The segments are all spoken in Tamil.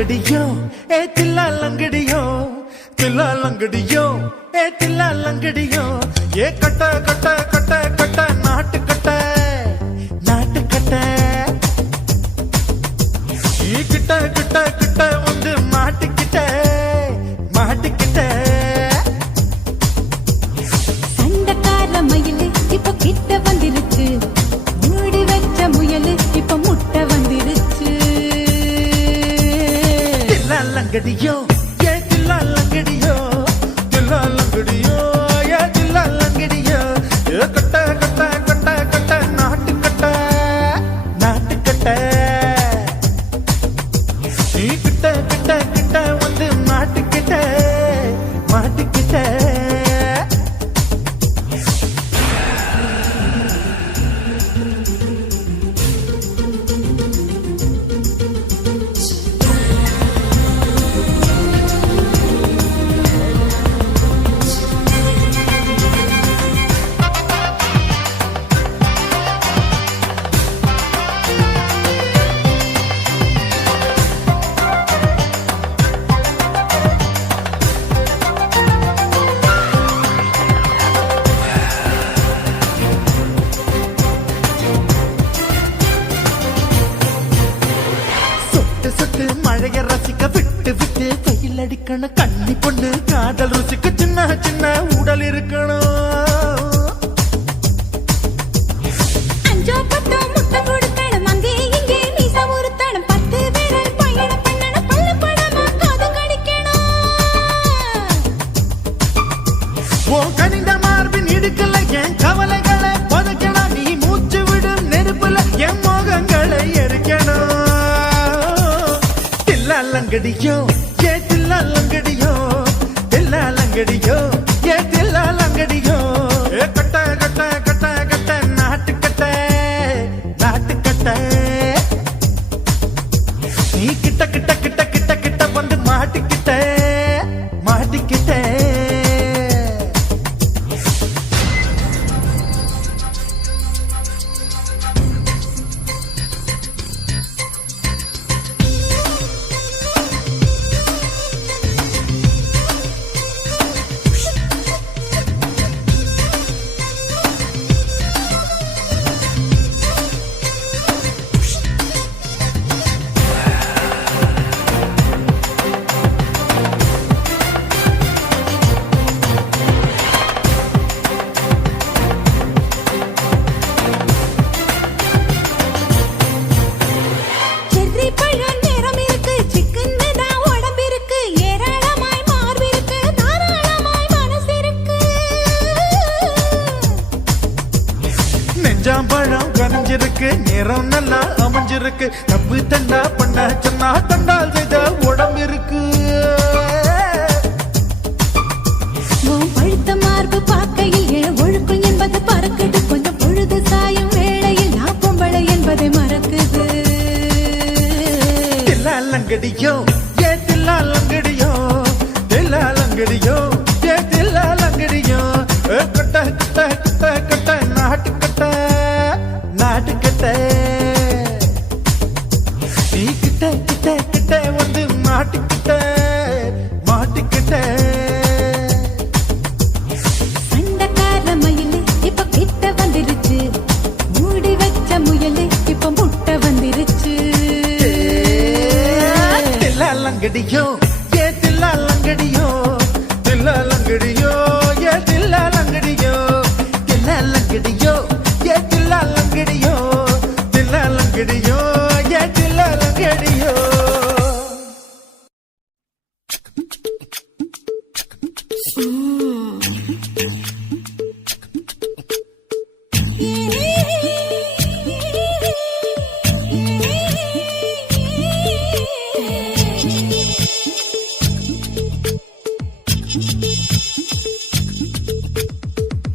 லங்கடியோ ஏ தில்லா லங்கடியோ தில்லா லங்கடியோ ஏ தில்லா லங்கடியோ ஏ கட்ட கட்ட கட்ட கட்ட நாட்டு கட்ட நாட்டு கட்ட ஈ கிட்ட கிட்ட கிட்ட வந்து மாட்டிக்கிட்ட மாட்டிக்கிட்ட சண்டக்கார மயிலு இப்ப கிட்ட வந்துருச்சு மூடி வச்ச முயலு இப்ப முட்டை வந்துருச்சு தில்லா லங்கடியோ ஏ தில்லா லங்கடியோ தில்லா லங்கடியோ ஏ தில்லா லங்கடியோ ஏ கட்ட கட்ட கட்ட கட்ட நாட்டு கட்ட நாட்டு கட்ட நீ கிட்ட கிட்ட கிட்ட வந்து மாட்டிக்கிட்ட மாட்டிக்கிட்ட சொட்டு மழைய ரசிக்க விட்டு விட்டு வெயில் அடிக்கணும் கண்ணி பொண்ணு காதல் ருசிக்க சின்ன சின்ன உடல் இருக்கணும் அஞ்சோ பத்தோ முட்டை கொடுக்கணும் அங்கே இங்கே மீசா உருத்தணும் 10 பேரல் பயணம் பண்ணணும் பல்ல படமா காது கடிக்கணும் ஓ கனிந்த மார்பின் இடுக்கல என் கவலைகளை புதைக்கணும் நீ மூச்சு விடும் நெருப்புல என் மோகங்களை எரிக்கணும் லங்கடியோ ஏ தில்லா லங்கடியோ தில்லா லங்கடியோ ஏ தில்லா லங்கடியோ ஏ கட்ட கட்ட கட்ட கட்ட நாட்டு கட்ட நாட்டு கட்ட நீ கிட்ட கிட்ட கிட்ட கிட்ட கிட்ட வந்து மாட்டிக்கிட்ட மாட்டிக்கிட்ட செர்ரி பழம் நேரம் இருக்கு சிக்கன்னு தான் உடம்பு இருக்கு ஏராளமாய் மார்பு இருக்கு தாராளமாய் மனசு இருக்கு நெஞ்சாம்பழம் கனிஞ்சிருக்கு நேரம் நல்லா அமைஞ்சிருக்கு தப்பு தண்டா பண்ண சொன்னா தண்டால் செய்த உடம்பு இருக்கு உன் பழுத்த மார்பு பார்க்கையில் என் ஒழுக்கம் என்பது பறக்குது கொஞ்சம் பொழுது சாயும் வேளையில் நான் பொம்பளை என்பதை மறக்குது தில்லா லங்கடியோ ஏ தில்லா லங்கடியோ தில்லா லங்கடியோ ஏ தில்லா லங்கடியோ ஏ கட்ட கட்ட கட்ட கட்ட நாட்டு கட்ட நாட்டு கட்ட நீ கிட்ட கிட்ட கிட்ட வந்து மாட்டிக்கிட்ட மாட்டிக்கிட்ட சண்டக்கார மயிலு இப்ப கிட்ட வந்துருச்சு மூடி வச்ச முயலு இப்ப முட்டை வந்துருச்சு தில்லா லங்கடியோ ஏ தில்லா லங்கடியோ தில்லா லங்கடியோ ஏ தில்லா லங்கடியோ தில்லா லங்கடியோ ஏ தில்லா லங்கடியோ தில்லா லங்கடியோ ஏ தில்லா லங்கடியோ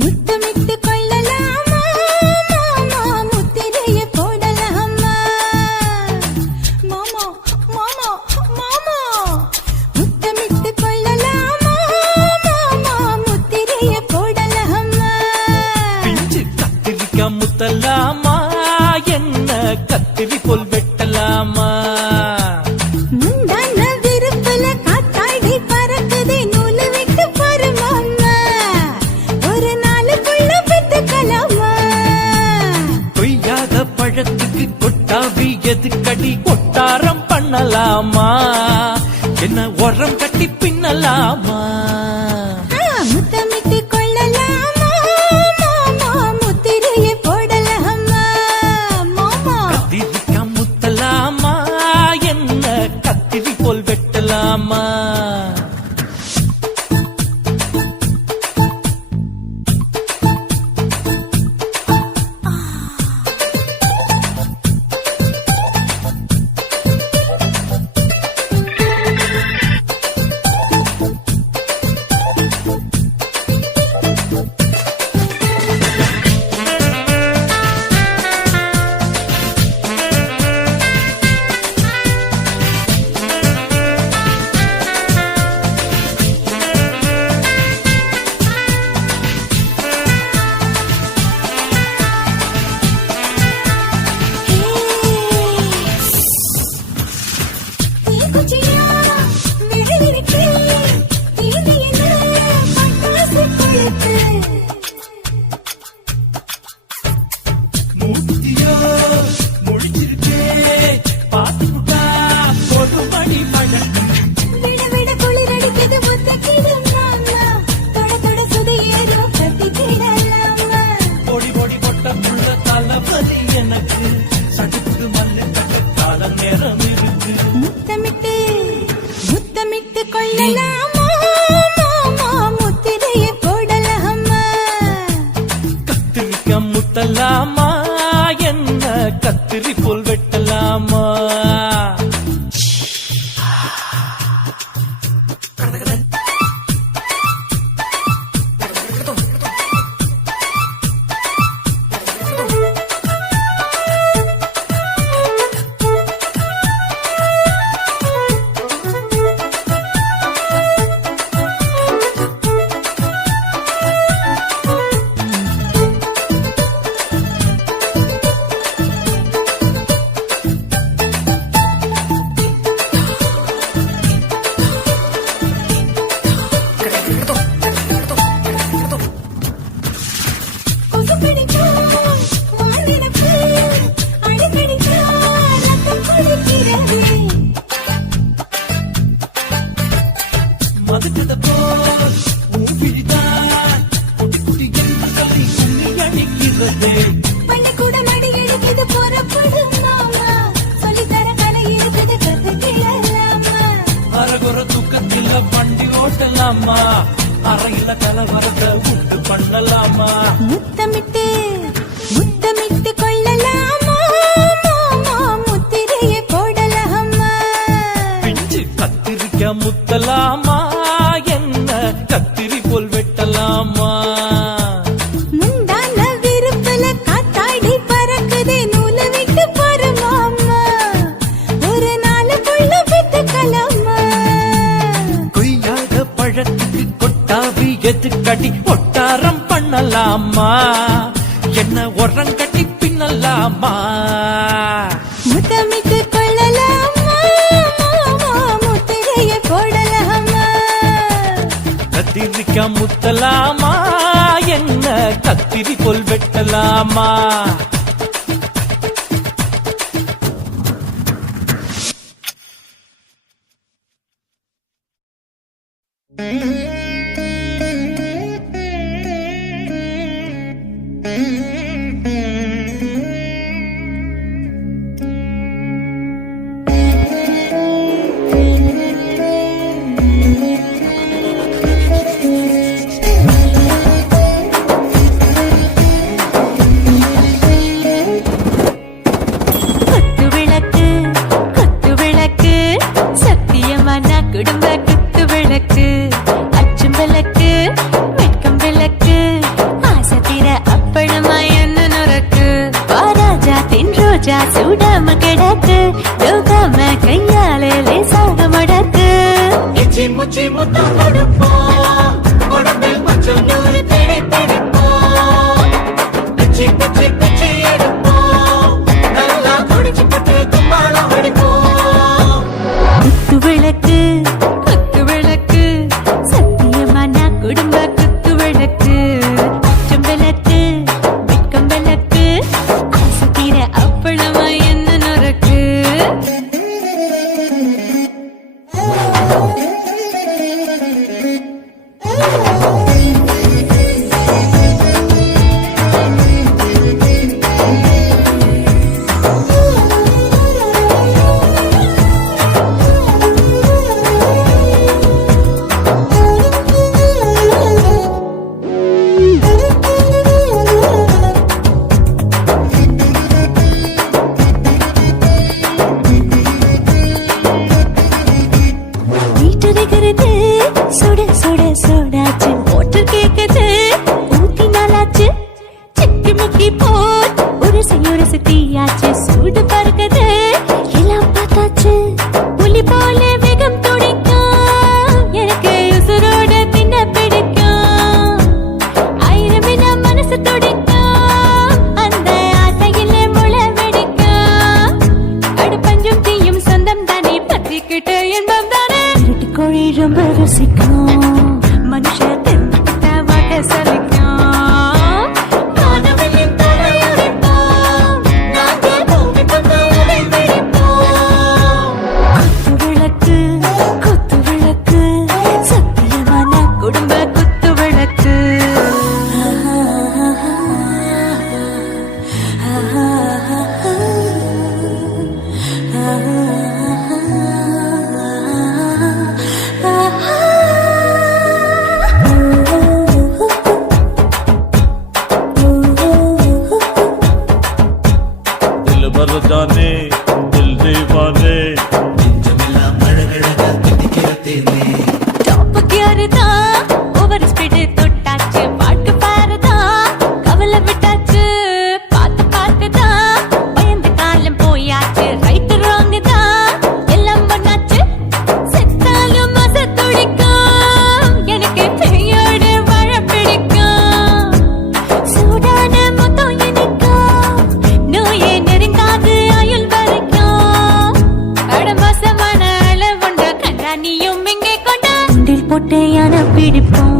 முத்தமிட்டு கொள்ளலாமா மாமா முத்திரைய போடலாமா மாமா மாமா மாமா முத்தமிட்டு கொள்ளலாமா மாமா என்ன உரம் கட்டி பின்னலாமா முத்தமிட்டு கொள்ளலாமா மாமா முத்திரையை போடலாமா மாமா கத்திரிக்கா முத்தலாமா என்ன கத்திரி போல் வெட்டலாமா மூத்தியோ முடிச்சிருக்கே பாத்துட்டா ஒரு மணி மழை விட விட குளிரடிக்குது முத்தக்கிடும் மாமா தொட தொட சுதையேறும் கத்திக்கிடலாமா பொடி பொடி பொட்ட புள்ள தளபதி எனக்கு சடுக்கு மல்லு கால நேரம் இருக்கு முத்தமிட்டு முத்தமிட்டு கொள்ளலாமா மாமா முத்திரையை போடலாமா கத்திரிக்கா முத்தலாமா என்ன கத்திரி போல் வெட்டலாமா மதுக்கத போல் ஊபிடிதான் குட்டி குட்டி என்று சொல்லி உன்னை அடிக்கிறது பள்ளிக்கூட நடி எடுக்குது புறப்படும் மாமா சொல்லித்தர கலை இருக்குது கத்துக்கிடலாமா அரகுற தூக்கத்தில் வண்டி ஓட்டலாமா அறையில கலவரத்தை உண்டு பண்ணலாமா முத்தமிட்டு முத்தமிட்டு கொள்ளலாமா மாமா முத்திரையை போடலாமா பிஞ்சு கத்திரிக்க முத்தலாமா என்ன கத்திரி போல் வெட்டலாமா முந்தான விருப்பல காத்தாடி பறக்குதே நூலை விட்டு போற மாமா ஒரு நாள் புள்ள வித்துக்கலாமா கொய்யாத பழத்துக்கு கொட்டாவி எதுக்கடி ஒட்டாரம் பண்ணலாமா என்ன உரம் கட்டி பின்னலாமா முத்தமிட்டு கொள்ளலாமா மாமா முத்திரையை போடலாமா கத்திரிக்கா முத்தலாமா என்ன கத்திரி போல் வெட்டலாமா ரோஜா சூடாம கிடக்கு யோகாம கையால லேசாக மடக்கு இச்சி முச்சி முத்தம் கொடுப்போம் உடம்பில் மச்சம் நூறு தேடி பிடிப்போம் பிச்சி பிச்சி பிச்சி எடுப்போம் நல்லா குடிச்சு பட்டு தும்பாலம் அடிப்போம் குத்து விளக்கு சத்தியமா நான் குடும்ப குத்து விளக்கு அச்சம் விளக்கு வெட்கம் விளக்கு ஆசை தீர அப்பளமா என்ன நொறுக்கு கொதிக்கிறது சுட சுட சூடாச்சு போட்டு கேக்குது ஊத்தி நாளாச்சு சிக்கி முக்கி போல் உரசி தீயாச்சு சூடு பறக்குது எல்லாம் பார்த்தாச்சு புலி போல வேகம் துடிக்கும் எனக்கு உசுரோட தின்ன பிடிக்கும் ஆயிரம் மனசு துடிக்கும் அந்த ஆசையில முளை வெடிக்கும் அடுப்பஞ்சும் தீயும் சொந்தம் தானே பத்திக்கிட்டு என்பம் தானே இருட்டு கோழி ரொம்ப ருசிக்கும் மனுஷ தின்ன வாட்ட சலிக்கும் காணவனின் தலையுடைப்போம் நாங்கள் பூமி பந்து உடை வெடிப்போம் குத்து விளக்கு சத்தியமான குடும்ப குத்து விளக்கு दिल भर जाने दिल दीवाने டாப் கியர்தா ஓவர் ஸ்பீட் தொட்டாச்சு பாட்டு பாருதா கவலை விட்டாச்சு பார்த்து தான் பயந்து காலம் போயாச்சு ரைட் ராங் தான் எல்லாம் பண்ணாச்சு செத்தாலும் மச துடிக்கும் எனக்கு பெயோட வாழ பிடிக்கும் சூடான மொத்தம் எனக்கும் நோயே நெருங்காது ஆயுள் வரைக்கும் கடமசமான அளவுண்ட கண்டா நீயும் இங்கே கொண்டா உண்டில் போட்டு யானை பிடிப்போம்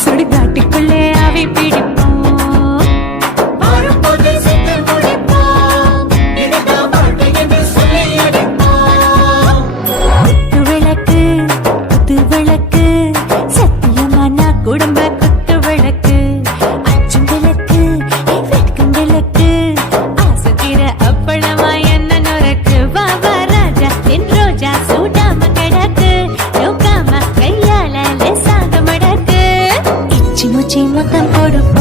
சுடுகாட்டுக்குள்ளே அவை பிடிப்போம் வாழும்போது செத்து முடிப்போம் இதுதான் வாழ்க்கை என்று சொல்லி அடிப்போம் குத்து விளக்கு சத்தியமான குடும்ப குத்து விளக்கு அச்சும் விளக்கு வெட்கும் விளக்கு ஆசத்திர அப்பளமா என்ன நுறக்கு பாபா ராஜா என் ரோஜா சூடாம கிடக்கு நோக்காம கையால லேசாக மடக்கு இச்சி முச்சி மொத்தம் கொடுப்போம்